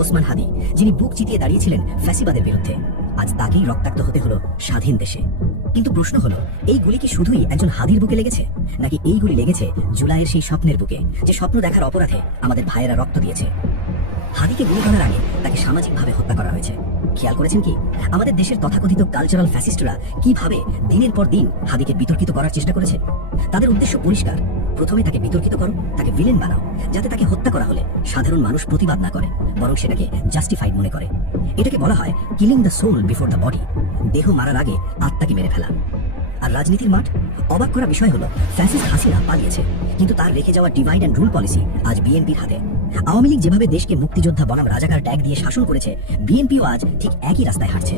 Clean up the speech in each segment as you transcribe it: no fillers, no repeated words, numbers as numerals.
ওসমান হাদি, যিনি বুক চিতিয়ে দাঁড়িয়েছিলেন ফ্যাসিবাদের বিরুদ্ধে, আজ তাকেই রক্তাক্ত হতে হলো স্বাধীন দেশে। কিন্তু প্রশ্ন হলো, এই গুলি কি শুধুই একজন হাদির বুকে লেগেছে, নাকি এই গুলি লেগেছে জুলাইয়ের সেই স্বপ্নের বুকে, যে স্বপ্ন দেখার অপরাধে আমাদের ভাইয়েরা রক্ত দিয়েছে? হাদিকে গুলি করার আগে তাকে সামাজিকভাবে হত্যা করা হয়েছে। খেয়াল করেছেন কি, আমাদের দেশের তথাকথিত কালচারাল ফ্যাসিস্টরা কিভাবে দিনের পর দিন হাদিকে বিতর্কিত করার চেষ্টা করেছে? তাদের উদ্দেশ্য পরিষ্কার, প্রথমে তাকে বিতর্কিত করো, তাকে ভিলেন বানাও, যাতে তাকে হত্যা করা হলে সাধারণ মানুষ প্রতিবাদ না করে, বরং সেটাকে জাস্টিফাইড মনে করে। এটাকে বলা হয় killing the soul before the body, দেহ মারার আগে আত্মাকে মেরে ফেলা। আর রাজনীতির মাঠ, অবাক করা বিষয় হলো, ফ্যাসিস্ট হাসিনা পালিয়েছে, কিন্তু তার রেখে যাওয়া ডিভাইড অ্যান্ড রুল পলিসি আজ বিএনপির হাতে। আওয়ামী লীগ যেভাবে দেশকে মুক্তিযোদ্ধা বনাম রাজাকার ট্যাগ দিয়ে শাসন করেছে, বিএনপিও আজ ঠিক একই রাস্তায় হাঁটছে।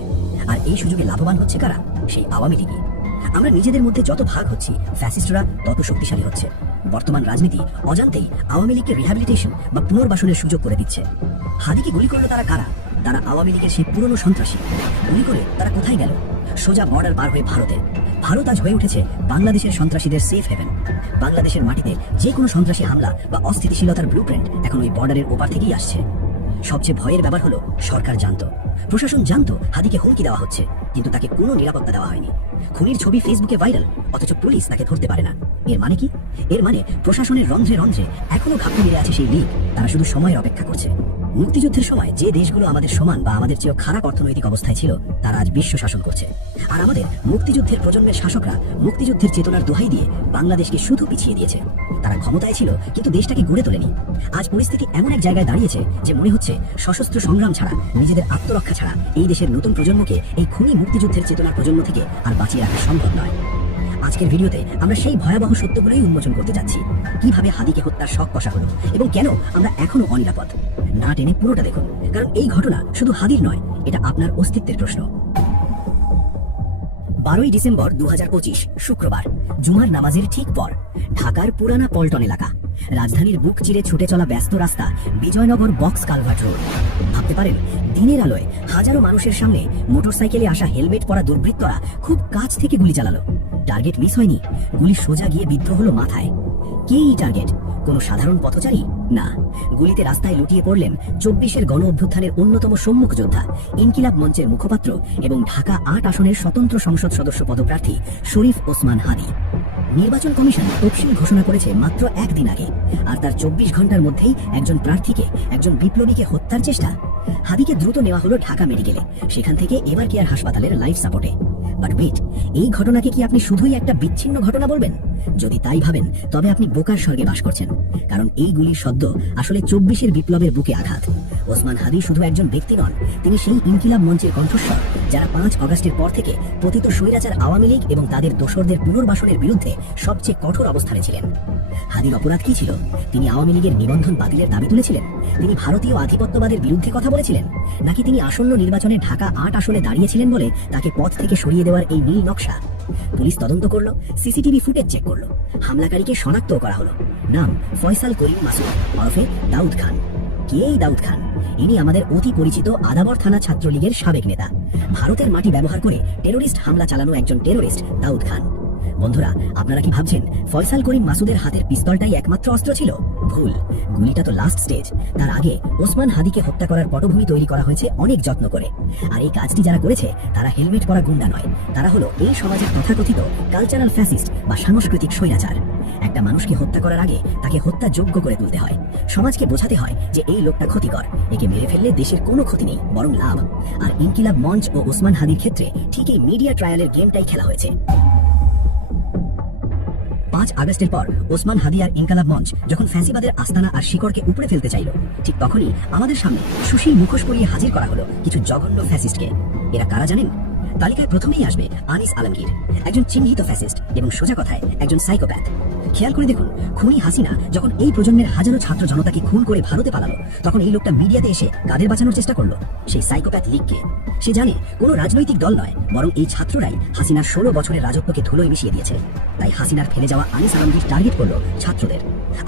আর এই সুযোগে লাভবান হচ্ছে কারা? সেই আওয়ামী লীগই। আমরা নিজেদের মধ্যে যত ভাগ হচ্ছি, ফ্যাসিস্টরা তত শক্তিশালী হচ্ছে। বর্তমান রাজনীতি অজান্তেই আওয়ামী লীগকে রিহ্যাবিলিটেশন বা পুনর্বাসনের সুযোগ করে দিচ্ছে। হাদিকে গুলি করলো তারা কারা? তারা আওয়ামী লীগের সেই পুরনো সন্ত্রাসী। গুলি করে তারা কোথায় গেল? সোজা বর্ডার পার হয়ে ভারতে। ভারত আজ হয়ে উঠেছে বাংলাদেশের সন্ত্রাসীদের সেফ হেভেন। বাংলাদেশের মাটিতে যে কোনো সন্ত্রাসী হামলা বা অস্থিতিশীলতার ব্লুপ্রিন্ট এখন ওই বর্ডারের ওপার থেকেই আসছে। সবচেয়ে ভয়ের ব্যাপার হলো, সরকার জানতো, প্রশাসন জানতো হাদিকে হুমকি দেওয়া হচ্ছে, কিন্তু তাকে কোনো নিরাপত্তা দেওয়া হয়নি। খুনির ছবি ফেসবুকে ভাইরাল, অথচ পুলিশ তাকে ধরতে পারে না। এর মানে কি? এর মানে প্রশাসনের রন্ধ্রে রন্ধ্রে এখনো ঘাপটি মেরে আছে সেই লীগ। তারা শুধু সময়ের অপেক্ষা করছে। মুক্তিযুদ্ধের সময় যে দেশগুলো আমাদের সমান বা আমাদের চেয়েও খারাপ অর্থনৈতিক অবস্থায় ছিল, তারা আজ বিশ্ব শাসন করছে। আর আমাদের মুক্তিযুদ্ধের প্রজন্মের শাসকরা মুক্তিযুদ্ধের চেতনার দোহাই দিয়ে বাংলাদেশকে শুধু পিছিয়ে দিয়েছে। তারা ক্ষমতায় ছিল, কিন্তু দেশটাকে গড়ে তোলেনি। আজ পরিস্থিতি এমন এক জায়গায় দাঁড়িয়েছে যে মনে হচ্ছে সশস্ত্র সংগ্রাম ছাড়া, নিজেদের আত্মরক্ষা ছাড়া এই দেশের নতুন প্রজন্মকে এই খুনি মুক্তিযুদ্ধের চেতনার প্রজন্ম থেকে আর বাঁচিয়ে রাখা সম্ভব নয়। আজকের ভিডিওতে আমরা সেই ভয়াবহ সত্যগুলোই উন্মোচন করতে যাচ্ছি। কিভাবে হাদিকে হত্যার শখ কষা হলো এবং কেন আমরা এখনো অনিরাপদ। না টেনে পুরোটা দেখুন, কারণ এই ঘটনা শুধু হাদির নয়, এটা আপনার অস্তিত্বের প্রশ্ন। 12ই ডিসেম্বর 2025 শুক্রবার, জুমার নামাজের ঠিক পর, ঢাকার পুরানা পল্টন এলাকা। রাজধানীর বুক চিরে ছুটে চলা ব্যস্ত রাস্তা, বিজয়নগর বক্স কালভার্ট রোড। ভাবতে পারেন, দিনের আলোয় হাজারো মানুষের সামনে মোটরসাইকেলে আসা হেলমেট পরা দুর্বৃত্তরা খুব কাছ থেকে গুলি চালালো। টার্গেট মিস হয়নি, গুলি সোজা গিয়ে বিদ্ধ হলো মাথায়। কে এই টার্গেট? কোনো সাধারণ পথচারী না, গুলিতে রাস্তায় লুটিয়ে পড়লেন 24-এর গণ অভ্যুত্থানের অন্যতম সম্মুখ যোদ্ধা, ইনকিলাব মঞ্চের মুখপাত্র এবং ঢাকা 8 আসনের স্বতন্ত্র সংসদ সদস্য পদপ্রার্থী শরীফ ওসমান হাদি। নির্বাচন কমিশন তফসিল ঘোষণা করেছে মাত্র একদিন আগে, আর তার 24 ঘন্টার মধ্যেই একজন প্রার্থীকে, একজন বিপ্লবীকে হত্যার চেষ্টা। হাদিকে দ্রুত নেওয়া হলো ঢাকা মেডিকেলে, সেখান থেকে এবার কেয়ার হাসপাতালের লাইফ সাপোর্টে। বাট ওয়েট, এই ঘটনাকে কি আপনি শুধুই একটা বিচ্ছিন্ন ঘটনা বলবেন? যদি তাই ভাবেন, তবে আপনি বোকার স্বর্গে বাস করছেন। কারণ এই গুলির শব্দ আসলে 24-এর বিপ্লবের বুকে আঘাত। ওসমান হাদি শুধু একজন ব্যক্তি নন, তিনি সেই ইনকিলাব মঞ্চের কণ্ঠস্বর, যারা 5 আগস্টের পর থেকে পতিত স্বৈরাচার আওয়ামী লীগ এবং তাদের দোসরদের পুনর্বাসনের বিরুদ্ধে সবচেয়ে কঠোর অবস্থানে ছিলেন। হাদির অপরাধ কি ছিল? তিনি আওয়ামী লীগের নিবন্ধন বাতিলের দাবি তুলেছিলেন? তিনি ভারতীয় আধিপত্যবাদের বিরুদ্ধে কথা বলেছিলেন? নাকি তিনি আসন্ন নির্বাচনে ঢাকা 8 আসনে দাঁড়িয়েছিলেন বলে তাকে পথ থেকে সরিয়ে দেওয়ার এই নীল নকশা? পুলিশ তদন্ত করলো, সিসিটিভি ফুটেজ চেক করলো, হামলাকারীকে শনাক্ত করা হলো। নাম ফয়সাল করিম মাসুদ ওরফে দাউদ খান। কে এই দাউদ খান? ইনি আমাদের অতি পরিচিত আদাবর থানা ছাত্রলীগের সাবেক নেতা। ভারতের মাটি ব্যবহার করে টেরোরিস্ট হামলা চালানো একজন টেরোরিস্ট দাউদ খান। বন্ধুরা, আপনারা কি ভাবছেন ফয়সাল করিম মাসুদের হাতের পিস্তলটাই একমাত্র অস্ত্র ছিল? ভুল, গুলিটা তো লাস্ট স্টেজ। তার আগে ওসমান হাদিকে হত্যা করার পটভূমি তৈরি করা হয়েছে অনেক যত্ন করে। আর এই কাজটি যারা করেছে, তারা হেলমেট পরা গুন্ডা নয়, তারা হলো এই সমাজের তথাকথিত কালচারাল ফ্যাসিস্ট বা সাংস্কৃতিক স্বৈরাচার। একটা মানুষকে হত্যা করার আগে তাকে হত্যা যোগ্য করে তুলতে হয়। সমাজকে বোঝাতে হয় যে এই লোকটা ক্ষতিকর, একে মেরে ফেললে দেশের কোনো ক্ষতি নেই, বরং লাভ। আর ইনকিলাব মঞ্চ ও ওসমান হাদির ক্ষেত্রে ঠিক এই মিডিয়া ট্রায়ালের গেমটাই খেলা হয়েছে। 5 আগস্টের পর ওসমান হাদি আর ইনকিলাব মঞ্চ যখন ফ্যাসিবাদের আস্তানা আর শিকড়কে উপড়ে ফেলতে চাইল, ঠিক তখনই আমাদের সামনে সুশীল মুখোশ পরিয়ে হাজির করা হলো কিছু জঘন্য ফ্যাসিস্টকে। এরা কারা জানেন? তালিকায় প্রথমেই আসবে আনিস আলমগীর, একজন চিহ্নিত ফ্যাসিস্ট এবং সোজা কথায় একজন সাইকোপ্যাথ। খেয়াল করে দেখুন, খুনি হাসিনা যখন এই প্রজন্মের হাজারো ছাত্র জনতাকে খুন করে ভারতে পালালো, তখন এই লোকটা মিডিয়াতে এসে কাদের বাঁচানোর চেষ্টা করলো? সেই সাইকোপ্যাথ লীগকে। সে জানে কোনো রাজনৈতিক দল নয়, বরং এই ছাত্ররাই হাসিনার 16 বছরের রাজত্বকে ধুলোয় মিশিয়ে দিয়েছে। তাই হাসিনার ফেলে যাওয়া আনিস আলমগীর টার্গেট করলো ছাত্রদের।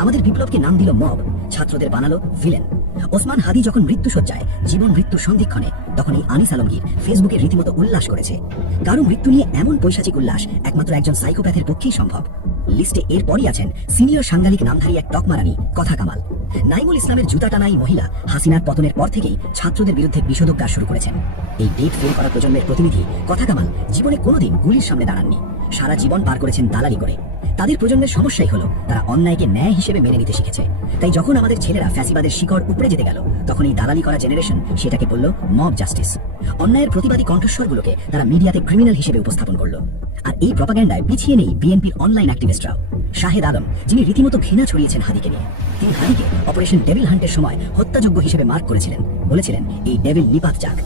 আমাদের বিপ্লবকে নাম দিল মব, ছাত্রদের বানালো ভিলেন। ওসমান হাদি যখন মৃত্যুসজ্জায়, জীবন মৃত্যুর সন্ধিক্ষণে, তখন এই আনিস আলমগীর ফেসবুকে রীতিমতো উল্লাস করেছে। কারো মৃত্যু নিয়ে এমন পৈশাচিক উল্লাস একমাত্র একজন সাইকোপ্যাথের পক্ষেই সম্ভব। লিস্টে এরপরই আছেন সিনিয়র সাংবাদিক নামধারী এক টকমারানি কথা কামাল। নাইমুল ইসলামের জুতা টানাই মহিলা হাসিনার পতনের পর থেকেই ছাত্রদের বিরুদ্ধে বিষোদগার শুরু করেছেন। এই ডেট ফেল করা প্রজন্মের প্রতিনিধি কথা কামাল জীবনে কোনোদিন গুলির সামনে দাঁড়াননি, সারা জীবন পার করেছেন দালালি করে। তাদের প্রজন্মের সমস্যাই হলো তারা অন্যায়কে ন্যায় হিসেবে মেনে নিতে শিখেছে। তাই যখন আমাদের ছেলেরা ফ্যাসিবাদের শিকড় উপরে যেতে গেল, তখন এই দালালি করা জেনারেশন সেটাকে বলল মব জাস্টিস। অন্যায়ের প্রতিবাদী কণ্ঠস্বরগুলোকে তারা মিডিয়াতে ক্রিমিনাল হিসেবে উপস্থাপন করলো। আর এই প্রপাগ্যান্ডায় পিছিয়ে নেই বিএনপির অনলাইন অ্যাক্টিভিস্টরাও। শাহেদ আলম, যিনি রীতিমতো ঘৃণা ছড়িয়েছেন হাদিকে নিয়ে, তিনি হাদিকে অপারেশন ডেভিল হান্টের সময় হত্যাযোগ্য হিসেবে মার্ক করেছিলেন, বলেছিলেন এই ডেভিল নিপাত যাক।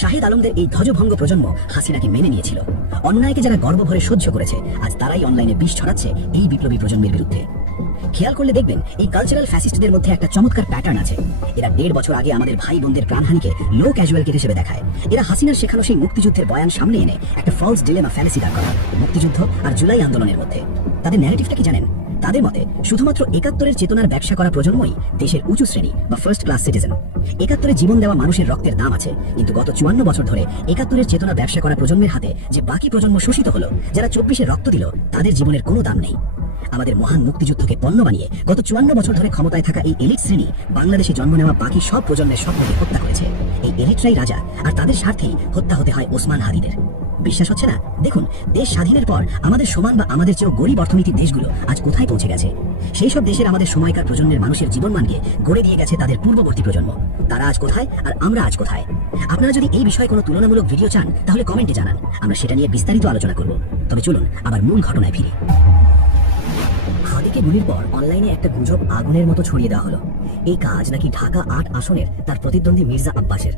শাহেদ আলমদের এই ধ্বজভঙ্গ প্রজন্ম হাসিনাকে মেনে নিয়েছিল। অন্যায়কে যারা গর্ব ভরে সহ্য করেছে, আজ তারাই অনলাইনে বিষ ছড়াচ্ছে এই বিপ্লবী প্রজন্মের বিরুদ্ধে। খেয়াল করলে দেখবেন এই কালচারাল ফ্যাসিস্টদের মধ্যে একটা চমৎকার প্যাটার্ন আছে। এরা 1.5 বছর আগে আমাদের ভাই বোনদের প্রাণহানিকে লো ক্যাজুয়াল কেস হিসেবে দেখায়। এরা হাসিনার শেখানো সেই মুক্তিযুদ্ধের বয়ান সামনে এনে একটা ফলস ডিলেমা ফ্যালেসি দাঁড় করায় মুক্তিযুদ্ধ আর জুলাই আন্দোলনের মধ্যে। তাদের ন্যারেটিভটা কি জানেন? তাদের মতে শুধুমাত্র 71-এর চেতনার ব্যবসা করা প্রজন্মই দেশের উঁচু শ্রেণী বা ফার্স্ট ক্লাস সিটিজেন। 71-এ জীবন দেওয়া মানুষের রক্তের দাম আছে, কিন্তু গত 54 বছর ধরে 71-এর চেতনা ব্যবসা করা প্রজন্মের হাতে যে বাকি প্রজন্ম শোষিত হলো, যারা 24-এ রক্ত দিল, তাদের জীবনের কোনো দাম নেই। আমাদের মহান মুক্তিযুদ্ধকে পণ্য বানিয়ে গত 54 বছর ধরে ক্ষমতায় থাকা এই এলিট শ্রেণী বাংলাদেশে জন্ম নেওয়া বাকি সব প্রজন্মের স্বপ্নকে হত্যা করেছে। এই এলিটরাই রাজা, আর তাদের স্বার্থেই হত্যা হতে হয় ওসমান হাদিদের। বিশ্বাস হচ্ছে না? দেখুন, দেশ স্বাধীনের পর আমাদের সমান বা আমাদের চেয়েও গরিব অর্থনীতির দেশগুলো আজ কোথায় পৌঁছে গেছে। সেই সব দেশের আমাদের সময়কার প্রজন্মের মানুষের জীবনমানকে গড়ে দিয়ে গেছে তাদের পূর্ববর্তী প্রজন্ম। তারা আজ কোথায় আর আমরা আজ কোথায়? আপনারা যদি এই বিষয়ে কোনো তুলনামূলক ভিডিও চান, তাহলে কমেন্টে জানান, আমরা সেটা নিয়ে বিস্তারিত আলোচনা করব। তবে চলুন আবার মূল ঘটনায় ফিরি। হাদিকে গুলির পর অনলাইনে একটা গুজব আগুনের মতো ছড়িয়ে দেওয়া হলো। এই কাজ নাকি ঢাকা 8 আসনের তার প্রতিদ্বন্দ্বী মির্জা আব্বাসের।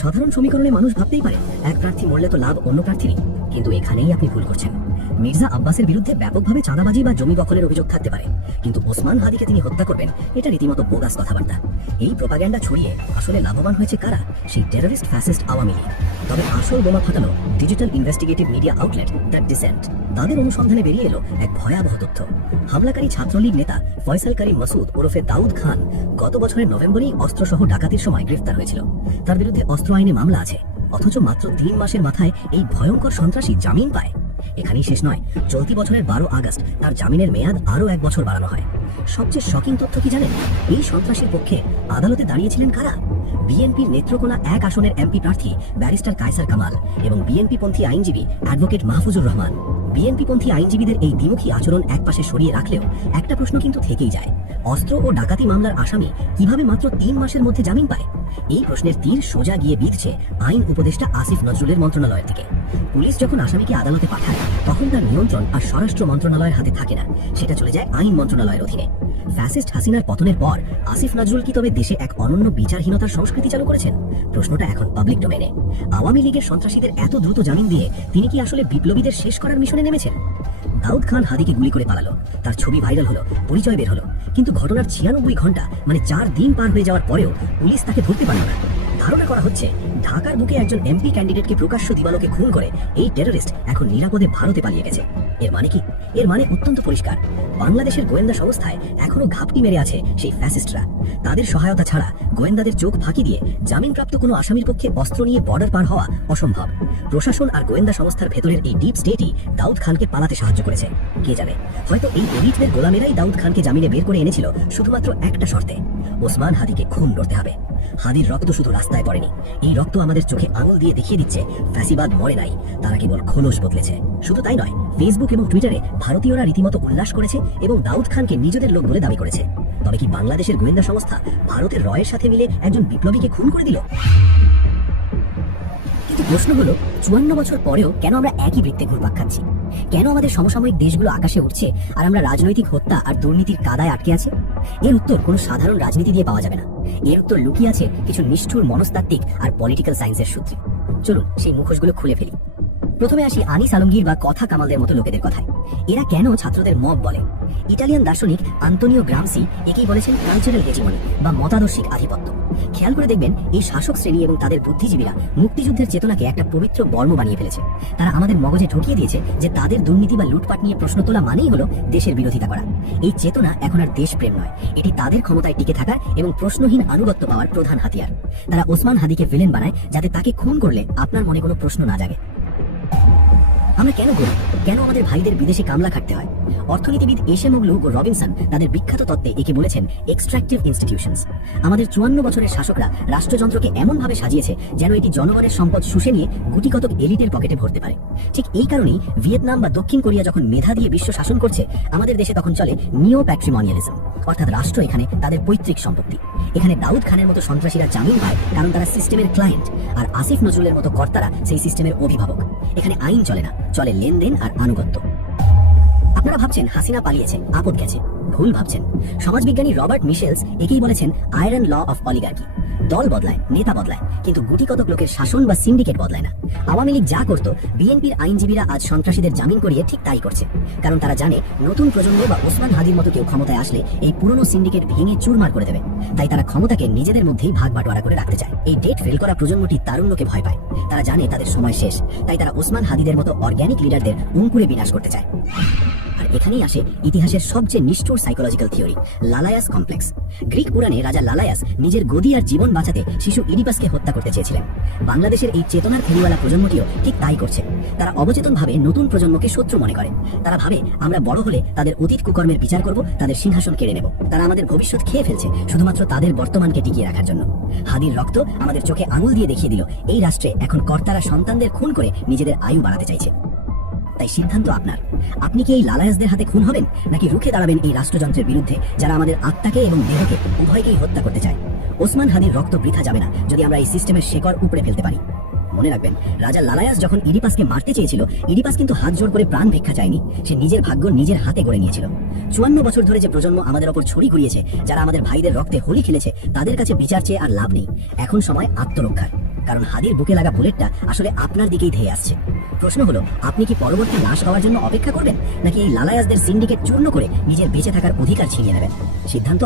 সাধারণ সমীকরণে মানুষ ভাবতেই পারে এক প্রার্থী মরলে তো লাভ অন্য প্রার্থীরই, কিন্তু এখানেই আপনি ভুল করছেন। মির্জা আব্বাসের বিরুদ্ধে ব্যাপকভাবে চাঁদাবাজি বা জমি দখলের অভিযোগ থাকতে পারে, কিন্তু ওসমান হাদিকে তিনি হত্যা করবেন, এটা রীতিমতো বোগাস কথাবার্তা। এই প্রপাগ্যান্ডা ছড়িয়ে আসলে লাভবান হয়েছে কারা? সেই টেররিস্ট ফ্যাসিস্ট আওয়ামী লীগ। তবে আসল বোমা ফাটালো digital investigative media outlet the Dissent. তাদের অনুসন্ধানে বেরিয়ে এলো এক ভয়াবহ তথ্য। হামলাকারী ছাত্রলীগ নেতা ফয়সাল করিম মাসুদ ওরফে দাউদ খান গত বছরের নভেম্বরেই অস্ত্রসহ ডাকাতির সময় গ্রেফতার হয়েছিল। তার বিরুদ্ধে অস্ত্র আইনে মামলা আছে, অথচ মাত্র 3 মাসের মাথায় এই ভয়ঙ্কর সন্ত্রাসী জামিন পায়। এখানেই শেষ নয়, চলতি বছরের 12 আগস্ট তার জামিনের মেয়াদ আরও 1 বছর বাড়ানো হয়। সবচেয়ে শকিং তথ্য কি জানেন? এই সন্ত্রাসীর পক্ষে আদালতে দাঁড়িয়েছিলেন কারা? বিএনপির নেত্রকোনা 1 আসনের এমপি প্রার্থী ব্যারিস্টার কায়সার কামাল এবং বিএনপি পন্থী আইনজীবী অ্যাডভোকেট মাহফুজুর রহমান। বিএনপি পন্থী আইনজীবীদের এই দ্বিমুখী আচরণ একপাশে সরিয়ে রাখলেও একটা প্রশ্ন কিন্তু থেকেই যায়, অস্ত্র ও ডাকাতি মামলার আসামি কিভাবে মাত্র 3 মাসের মধ্যে জামিন পায়? এই প্রশ্নের তীর সোজা গিয়ে বিঁধছে আইন উপদেষ্টা আসিফ নজরুলের মন্ত্রণালয়ের থেকে। পুলিশ যখন আসামিকে আদালতে পাঠায়, তখন তার নিয়ন্ত্রণ আর স্বরাষ্ট্র মন্ত্রণালয়ের হাতে থাকে না, সেটা চলে যায় আইন মন্ত্রণালয়ের অধীনে। ফ্যাসিস্ট হাসিনার পতনের পর আসিফ নজরুল কি তবে দেশে এক অনন্য বিচারহীনতার সংস্কৃতি চালু করেছেন? প্রশ্নটা এখন পাবলিক ডোমেনে। আওয়ামী লীগের সন্ত্রাসীদের এত দ্রুত জামিন দিয়ে তিনি কি আসলে বিপ্লবীদের শেষ করার মিশনে নেমেছেন? দাউদ খান হাদিকে গুলি করে পালালো, তার ছবি ভাইরাল হলো, পরিচয় বের হলো, কিন্তু ঘটনার 96 ঘন্টা মানে 4 দিন পার হয়ে যাওয়ার পরেও পুলিশ তাকে ধরতে পারল না। ধারণা করা হচ্ছে ঢাকার বুকে একজন এমপি ক্যান্ডিডেটকে প্রকাশ্য দিবালোকে খুন করে এই টেররিস্ট এখন নিরাপদে ভারতে পালিয়ে গেছে। এর মানে কি? এর মানে অত্যন্ত পরিষ্কার, বাংলাদেশের গোয়েন্দা সংস্থায় এখনো ঘাপটি মেরে আছে সেই ফ্যাসিস্টরা। তাদের সহায়তা ছাড়া গোয়েন্দাদের চোখ ফাঁকি দিয়ে জামিনপ্রাপ্ত কোনো আসামির পক্ষে অস্ত্র নিয়ে বর্ডার পার হওয়া অসম্ভব। প্রশাসন আর গোয়েন্দা সংস্থার ভেতরের এই ডিপ স্টেটই দাউদ খানকে পালাতে সাহায্য করেছে। কে জানে, হয়তো এই এলিটদের গোলামেরাই দাউদ খানকে জামিনে বের করে এনেছিল শুধুমাত্র একটা শর্তে, ওসমান হাদিকে খুন করতে হবে। হাদির রক্ত শুধু রাস্তায় পড়েনি, এই রক্ত আমাদের চোখে আঙুল দিয়ে দেখিয়ে দিচ্ছে ফ্যাসিবাদ মরে নাই, তারা কেবল খোলস বদলেছে। শুধু তাই নয়, ফেসবুক এবং টুইটারে ভারতীয়রা রীতিমতো উল্লাস করেছে এবং দাউদ খানকে নিজেদের লোক বলে দাবি করেছে। তবে কি বাংলাদেশের গোয়েন্দা সংস্থা ভারতের রয়ের সাথে মিলে একজন বিপ্লবীকে খুন করে দিল? কিন্তু প্রশ্ন হলো, 54 বছর পরেও কেন আমরা একই বৃত্তে ঘুরপাক খাচ্ছি? কেন আমাদের সমসাময়িক দেশগুলো আকাশে উঠছে আর আমরা রাজনৈতিক হত্যা আর দুর্নীতির কাদায় আটকে আছে? এর উত্তর কোনো সাধারণ রাজনীতি দিয়ে পাওয়া যাবে না। এর উত্তর লুকিয়ে আছে কিছু নিষ্ঠুর মনস্তাত্ত্বিক আর পলিটিক্যাল সায়েন্সের সূত্রে। চলুন সেই মুখোশগুলো খুলে ফেলি। প্রথমে আসি আনিস আলমগীর বা কথা কামালদের মতো লোকেদের কথায়। এরা কেন ছাত্রদের মব বলে? ইটালিয়ান দার্শনিক আন্তোনিও গ্রামসি একেই বলেছেন কালচারাল হেজিমনি বা মতাদর্শিক আধিপত্য। খেয়াল করে দেখবেন, এই শাসক শ্রেণী এবং তাদের বুদ্ধিজীবীরা মুক্তিযুদ্ধের চেতনাকে একটা পবিত্র বর্ম বানিয়ে ফেলেছে। তারা আমাদের মগজে ঢুকিয়ে দিয়েছে যে তাদের দুর্নীতি বা লুটপাট নিয়ে প্রশ্ন তোলা মানেই হলো দেশের বিরোধিতা করা। এই চেতনা এখন আর দেশপ্রেম নয়, এটি তাদের ক্ষমতায় টিকে থাকা এবং প্রশ্নহীন আনুগত্য পাওয়ার প্রধান হাতিয়ার। তারা ওসমান হাদিকে ভিলেন বানায় যাতে তাকে খুন করলে আপনার মনে কোনো প্রশ্ন না জাগে। আমরা কেন করি? কেন আমাদের ভাইদের বিদেশে কামলা খাটতে হয়? অর্থনীতিবিদ এশেমোগলু ও রবিনসন তাদের বিখ্যাত তত্ত্বে একে বলেছেন এক্সট্রাকটিভ ইনস্টিটিউশনস। আমাদের 54 বছরের শাসকরা রাষ্ট্রযন্ত্রকে এমনভাবে সাজিয়েছে যেন এটি জনগণের সম্পদ শুষে নিয়ে গুটিকতক এলিটের পকেটে ভরতে পারে। ঠিক এই কারণেই ভিয়েতনাম বা দক্ষিণ কোরিয়া যখন মেধা দিয়ে বিশ্ব শাসন করছে, আমাদের দেশে তখন চলে নিও প্যাট্রিমোনিয়ালিজম, অর্থাৎ রাষ্ট্র এখানে তাদের পৈতৃক সম্পত্তি। এখানে দাউদ খানের মতো সন্ত্রাসীরা জামিন পায় কারণ তারা সিস্টেমের ক্লায়েন্ট, আর আসিফ নজরুলের মতো কর্তারা সেই সিস্টেমের অভিভাবক। এখানে আইন চলে না, চলে লেনদেন আর আনুগত্য। আপনারা ভাবছেন হাসিনা পালিয়েছে, আপদ গেছে। ভুল ভাবছেন। সমাজবিজ্ঞানী রবার্ট মিশেলস একেই বলেছেন আয়রন ল অফ অলিগার্কি। দল বদলায়, নেতা বদলায়, কিন্তু গুটিকতক লোকের শাসন বা সিন্ডিকেট বদলায় না। আওয়ামী লীগ যা করত, বিএনপির আইনজীবীরা আজ সন্ত্রাসীদের জামিন করিয়ে ঠিক তাই করছে। কারণ তারা জানে নতুন প্রজন্ম বা ওসমান হাদির মতো কেউ ক্ষমতায় আসলে এই পুরনো সিন্ডিকেট ভেঙে চুরমার করে দেবে। তাই তারা ক্ষমতাকে নিজেদের মধ্যেই ভাগ বাটোয়ারা করে রাখতে চায়। এই ডেট ফেল করা প্রজন্মটি তারুণ্যকে ভয় পায়। তারা জানে তাদের সময় শেষ, তাই তারা ওসমান হাদিদের মতো অর্গ্যানিক লিডারদের অঙ্কুরে বিনাশ করতে চায়। আর এখানেই আসে ইতিহাসের সবচেয়ে নিষ্ঠুর সাইকোলজিক্যাল থিওরি, লালায়াস কমপ্লেক্স। গ্রিক পুরাণে রাজা লালায়াস নিজের গদি আর জীবন বাঁচাতে শিশু ইডিপাসকে হত্যা করতে চেয়েছিলেন। বাংলাদেশের এই চেতনার ফেরিওয়ালা প্রজন্মটিও ঠিক তাই করছে। তারা অবচেতনভাবে নতুন প্রজন্মকে শত্রু মনে করে। তারা ভাবে আমরা বড় হলে তাদের অতীত কুকর্মের বিচার করব, তাদের সিংহাসন কেড়ে নেব। তারা আমাদের ভবিষ্যৎ খেয়ে ফেলছে শুধুমাত্র তাদের বর্তমানকে টিকিয়ে রাখার জন্য। হাদির রক্ত আমাদের চোখে আঙুল দিয়ে দেখিয়ে দিল এই রাষ্ট্রে এখন কর্তারা সন্তানদের খুন করে নিজেদের আয়ু বাড়াতে চাইছে। তাই সিদ্ধান্ত আপনার। আপনি কি এই লালায়াসদের হাতে খুন হবেন, নাকি রুখে দাঁড়াবেন এই রাষ্ট্রযন্ত্রের বিরুদ্ধে যারা আমাদের আত্মাকে এবং দেহকে উভয়কেই হত্যা করতে চায়? ওসমান হাদির রক্ত বৃথা যাবে না যদি আমরা এই সিস্টেমের শেকড় উপড়ে ফেলতে পারি। মনে রাখবেন, রাজা লালায়াস যখন ইডিপাসকে মারতে চেয়েছিল, ইডিপাস কিন্তু হাত জোর করে প্রাণ ভিক্ষা চায়নি। সে নিজের ভাগ্য নিজের হাতে গড়ে নিয়েছিল। 54 বছর ধরে যে প্রজন্ম আমাদের ওপর ছড়ি ঘুরিয়েছে, যারা আমাদের ভাইদের রক্তে হোলি খেলেছে, তাদের কাছে বিচার চেয়ে আর লাভ নেই। এখন সময় আত্মরক্ষার, কারণ হাদির বুকে লাগা বুলেটটা আসলে আপনার দিকেই ধেয়ে আসছে। প্রশ্ন হলো, আপনি কি পরবর্তী লাশ হওয়ার জন্য অপেক্ষা করবেন, নাকি এই লালায়াসদের সিন্ডিকেট চূর্ণ করে নিজের বেঁচে থাকার অধিকার ছিনিয়ে নেবেন? সিদ্ধান্ত